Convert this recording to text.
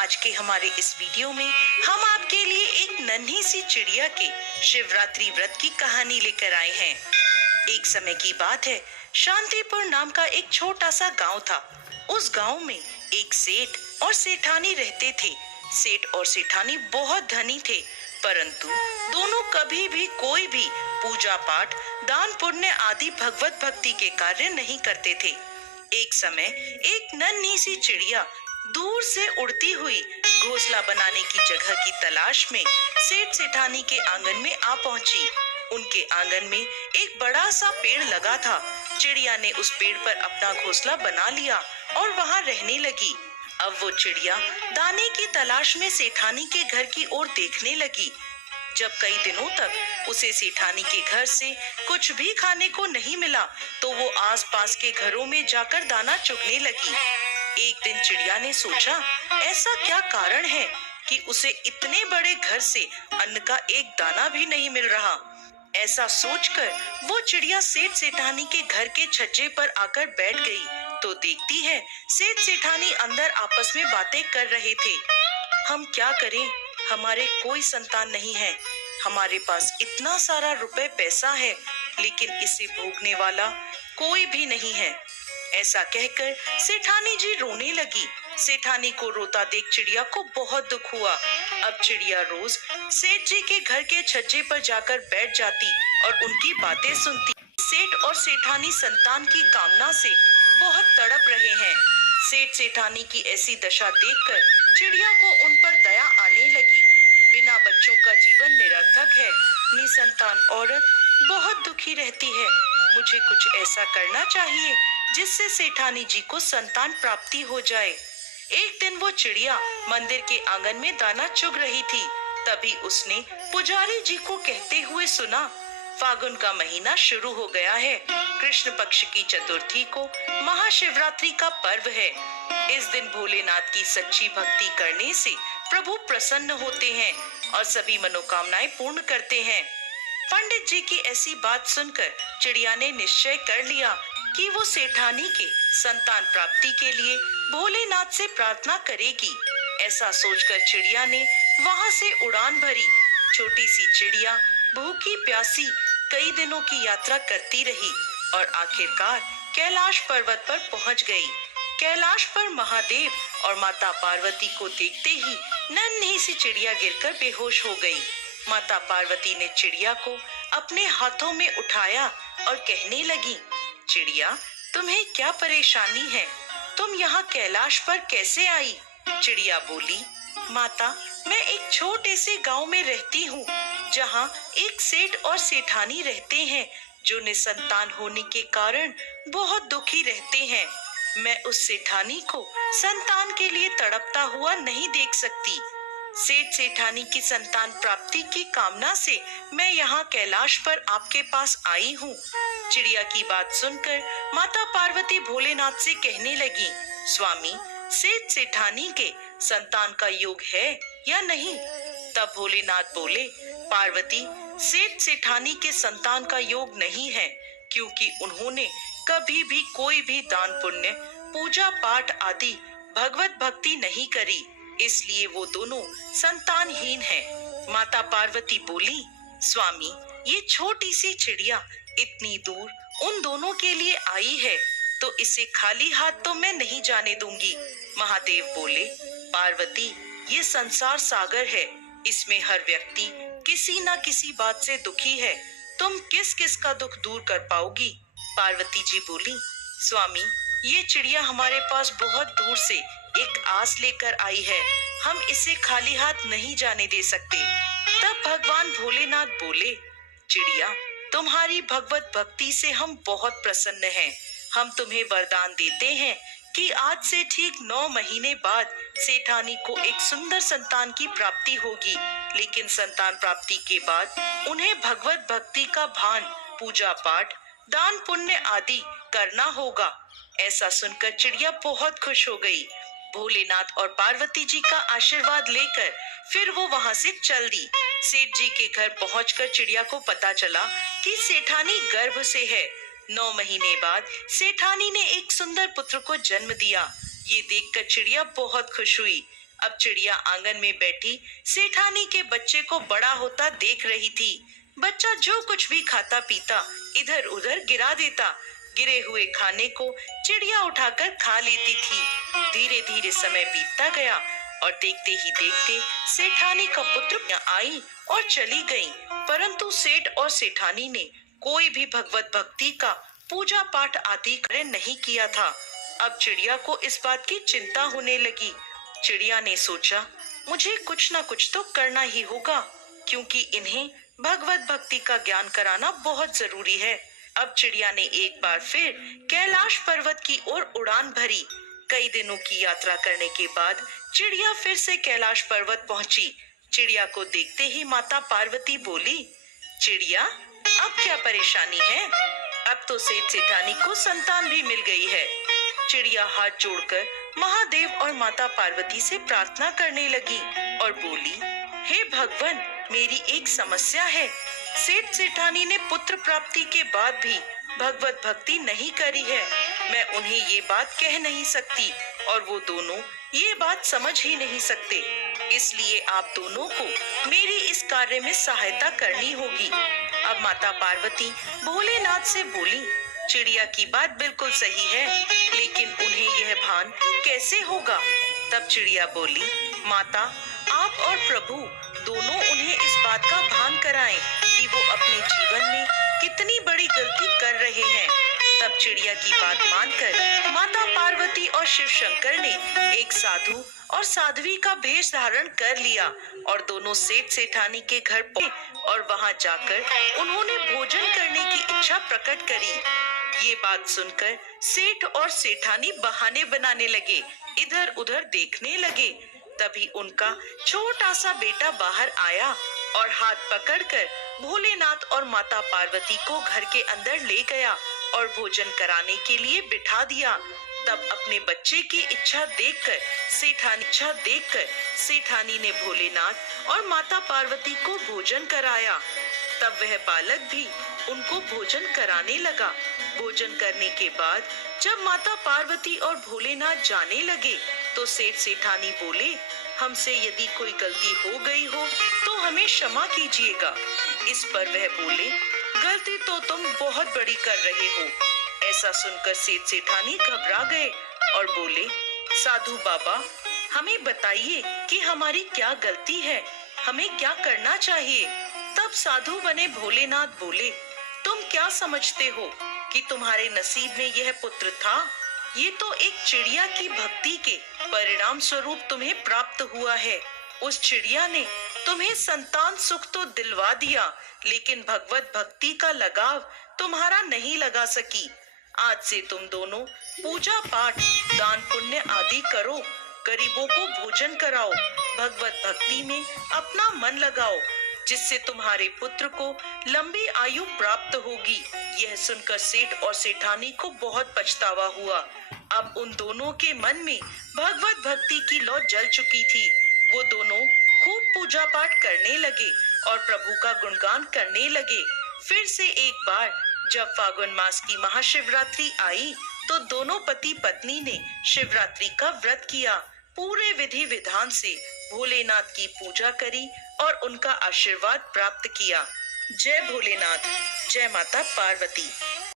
आज के हमारे इस वीडियो में हम आपके लिए एक नन्ही सी चिड़िया के शिवरात्रि व्रत की कहानी लेकर आए हैं। एक समय की बात है, शांतिपुर नाम का एक छोटा सा गांव था। उस गांव में एक सेठ और सेठानी रहते थे। सेठ और सेठानी बहुत धनी थे, परंतु दोनों कभी भी कोई भी पूजा पाठ, दान पुण्य आदि भगवत भक्ति के कार्य नहीं करते थे। एक समय एक नन्ही सी चिड़िया दूर से उड़ती हुई घोंसला बनाने की जगह की तलाश में सेठ सेठानी के आंगन में आ पहुंची। उनके आंगन में एक बड़ा सा पेड़ लगा था। चिड़िया ने उस पेड़ पर अपना घोंसला बना लिया और वहां रहने लगी। अब वो चिड़िया दाने की तलाश में सेठानी के घर की ओर देखने लगी। जब कई दिनों तक उसे सेठानी के घर से कुछ भी खाने को नहीं मिला, तो वो आसपास के घरों में जाकर दाना चुगने लगी। एक दिन चिड़िया ने सोचा, ऐसा क्या कारण है कि उसे इतने बड़े घर से अन्न का एक दाना भी नहीं मिल रहा। ऐसा सोचकर वो चिड़िया सेठ सेठानी के घर के छज्जे पर आकर बैठ गई, तो देखती है सेठ सेठानी अंदर आपस में बातें कर रहे थे। हम क्या करें, हमारे कोई संतान नहीं है। हमारे पास इतना सारा रुपए पैसा है, लेकिन इसे भोगने वाला कोई भी नहीं है। ऐसा कहकर सेठानी जी रोने लगी। सेठानी को रोता देख चिड़िया को बहुत दुख हुआ। अब चिड़िया रोज सेठ जी के घर के छज्जे पर जाकर बैठ जाती और उनकी बातें सुनती। सेठ और सेठानी संतान की कामना से बहुत तड़प रहे हैं। सेठ सेठानी की ऐसी दशा देखकर चिड़िया को उन पर दया आने लगी। बिना बच्चों का जीवन निरर्थक है। निसंतान औरत बहुत दुखी रहती है। मुझे कुछ ऐसा करना चाहिए जिससे सेठानी जी को संतान प्राप्ति हो जाए। एक दिन वो चिड़िया मंदिर के आंगन में दाना चुग रही थी। तभी उसने पुजारी जी को कहते हुए सुना, फागुन का महीना शुरू हो गया है। कृष्ण पक्ष की चतुर्थी को महाशिवरात्रि का पर्व है। इस दिन भोलेनाथ की सच्ची भक्ति करने से प्रभु प्रसन्न होते हैं और सभी मनोकामनाएं पूर्ण करते हैं। पंडित जी की ऐसी बात सुनकर चिड़िया ने निश्चय कर लिया कि वो सेठानी के संतान प्राप्ति के लिए भोलेनाथ से प्रार्थना करेगी। ऐसा सोचकर चिड़िया ने वहां से उड़ान भरी। छोटी सी चिड़िया भूखी प्यासी कई दिनों की यात्रा करती रही और आखिरकार कैलाश पर्वत पर पहुंच गई। कैलाश पर महादेव और माता पार्वती को देखते ही नन्ही सी चिड़िया गिरकर बेहोश हो गई। माता पार्वती ने चिड़िया को अपने हाथों में उठाया और कहने लगी, चिड़िया, तुम्हें क्या परेशानी है? तुम यहाँ कैलाश पर कैसे आई? चिड़िया बोली, माता, मैं एक छोटे से गांव में रहती हूँ, जहाँ एक सेठ और सेठानी रहते हैं, जो निसंतान होने के कारण बहुत दुखी रहते हैं। मैं उस सेठानी को संतान के लिए तड़पता हुआ नहीं देख सकती। सेठ सेठानी की संतान प्राप्ति की कामना से मैं यहाँ कैलाश पर आपके पास आई हूँ। चिड़िया की बात सुनकर माता पार्वती भोलेनाथ से कहने लगी, स्वामी, सेठ सेठानी के संतान का योग है या नहीं? तब भोलेनाथ बोले, पार्वती, सेठ सेठानी के संतान का योग नहीं है, क्योंकि उन्होंने कभी भी कोई भी दान पुण्य, पूजा पाठ आदि भगवत भक्ति नहीं करी, इसलिए वो दोनों संतानहीन हैं। माता पार्वती बोली, स्वामी, ये छोटी सी चिड़िया इतनी दूर उन दोनों के लिए आई है, तो इसे खाली हाथ तो मैं नहीं जाने दूंगी। महादेव बोले, पार्वती, ये संसार सागर है, इसमें हर व्यक्ति किसी न किसी बात से दुखी है। तुम किस किस का दुख दूर कर पाओगी? पार्वती जी बोली, स्वामी, ये चिड़िया हमारे पास बहुत दूर से एक आस लेकर आई है, हम इसे खाली हाथ नहीं जाने दे सकते। तब भगवान भोलेनाथ बोले, चिड़िया, तुम्हारी भगवत भक्ति से हम बहुत प्रसन्न हैं। हम तुम्हें वरदान देते हैं कि आज से ठीक 9 महीने बाद सेठानी को एक सुंदर संतान की प्राप्ति होगी, लेकिन संतान प्राप्ति के बाद उन्हें भगवत भक्ति का भान, पूजा पाठ, दान पुण्य आदि करना होगा। ऐसा सुनकर चिड़िया बहुत खुश हो गई। भोलेनाथ और पार्वती जी का आशीर्वाद लेकर फिर वो वहां से चल दी। सेठ जी के घर पहुंचकर चिड़िया को पता चला कि सेठानी गर्भ से है। 9 महीने बाद सेठानी ने एक सुंदर पुत्र को जन्म दिया। ये देखकर चिड़िया बहुत खुश हुई। अब चिड़िया आंगन में बैठी सेठानी के बच्चे को बड़ा होता देख रही थी। बच्चा जो कुछ भी खाता पीता इधर उधर गिरा देता। गिरे हुए खाने को चिड़िया उठाकर खा लेती थी। धीरे धीरे समय बीतता गया और देखते ही देखते सेठानी का पुत्र आई और चली गई, परंतु सेठ और सेठानी ने कोई भी भगवत भक्ति का पूजा पाठ आदि कार्य नहीं किया था। अब चिड़िया को इस बात की चिंता होने लगी। चिड़िया ने सोचा, मुझे कुछ न कुछ तो करना ही होगा, क्योंकि इन्हें भगवत भक्ति का ज्ञान कराना बहुत जरूरी है। अब चिड़िया ने एक बार फिर कैलाश पर्वत की ओर उड़ान भरी। कई दिनों की यात्रा करने के बाद चिड़िया फिर से कैलाश पर्वत पहुंची। चिड़िया को देखते ही माता पार्वती बोली, चिड़िया, अब क्या परेशानी है? अब तो सेठ सेठानी को संतान भी मिल गई है। चिड़िया हाथ जोड़कर महादेव और माता पार्वती से प्रार्थना करने लगी और बोली, हे भगवान, मेरी एक समस्या है। सेठ सेठानी ने पुत्र प्राप्ति के बाद भी भगवत भक्ति नहीं करी है। मैं उन्हें ये बात कह नहीं सकती और वो दोनों ये बात समझ ही नहीं सकते। इसलिए आप दोनों को मेरी इस कार्य में सहायता करनी होगी। अब माता पार्वती भोलेनाथ से बोली, चिड़िया की बात बिल्कुल सही है, लेकिन उन्हें यह भान कैसे होगा? तब चिड़िया बोली, माता, आप और प्रभु दोनों उन्हें इस बात का भान कराएं कि वो अपने जीवन में कितनी बड़ी गलती कर रहे हैं। तब चिड़िया की बात मानकर माता पार्वती और शिव शंकर ने एक साधु और साध्वी का वेश धारण कर लिया और दोनों सेठ सेठानी के घर पहुंचे और वहां जाकर उन्होंने भोजन करने की इच्छा प्रकट करी। ये बात सुनकर सेठ और सेठानी बहाने बनाने लगे, इधर उधर देखने लगे। तभी उनका छोटा सा बेटा बाहर आया और हाथ पकड़कर भोलेनाथ और माता पार्वती को घर के अंदर ले गया और भोजन कराने के लिए बिठा दिया। तब अपने बच्चे की इच्छा देखकर सेठानी ने भोलेनाथ और माता पार्वती को भोजन कराया। तब वह बालक भी उनको भोजन कराने लगा। भोजन करने के बाद जब माता पार्वती और भोलेनाथ जाने लगे तो सेठ सेठानी बोले, हमसे यदि कोई गलती हो गई हो तो हमें क्षमा कीजिएगा। इस पर वह बोले, गलती तो तुम बहुत बड़ी कर रहे हो। ऐसा सुनकर सेठ सेठानी घबरा गए और बोले, साधु बाबा, हमें बताइए कि हमारी क्या गलती है, हमें क्या करना चाहिए? तब साधु बने भोलेनाथ बोले, तुम क्या समझते हो कि तुम्हारे नसीब में यह पुत्र था? ये तो एक चिड़िया की भक्ति के परिणाम स्वरूप तुम्हें प्राप्त हुआ है। उस चिड़िया ने तुम्हें संतान सुख तो दिलवा दिया, लेकिन भगवत भक्ति का लगाव तुम्हारा नहीं लगा सकी। आज से तुम दोनों पूजा पाठ, दान पुण्य आदि करो, गरीबों को भोजन कराओ, भगवत भक्ति में अपना मन लगाओ, जिससे तुम्हारे पुत्र को लंबी आयु प्राप्त होगी। यह सुनकर सेठ और सेठानी को बहुत पछतावा हुआ। अब उन दोनों के मन में भगवत भक्ति की लौ जल चुकी थी। वो दोनों खूब पूजा पाठ करने लगे और प्रभु का गुणगान करने लगे। फिर से एक बार जब फागुन मास की महाशिवरात्रि आई तो दोनों पति पत्नी ने शिवरात्रि का व्रत किया। पूरे विधि विधान से भोलेनाथ की पूजा करी और उनका आशीर्वाद प्राप्त किया। जय भोलेनाथ, जय माता पार्वती।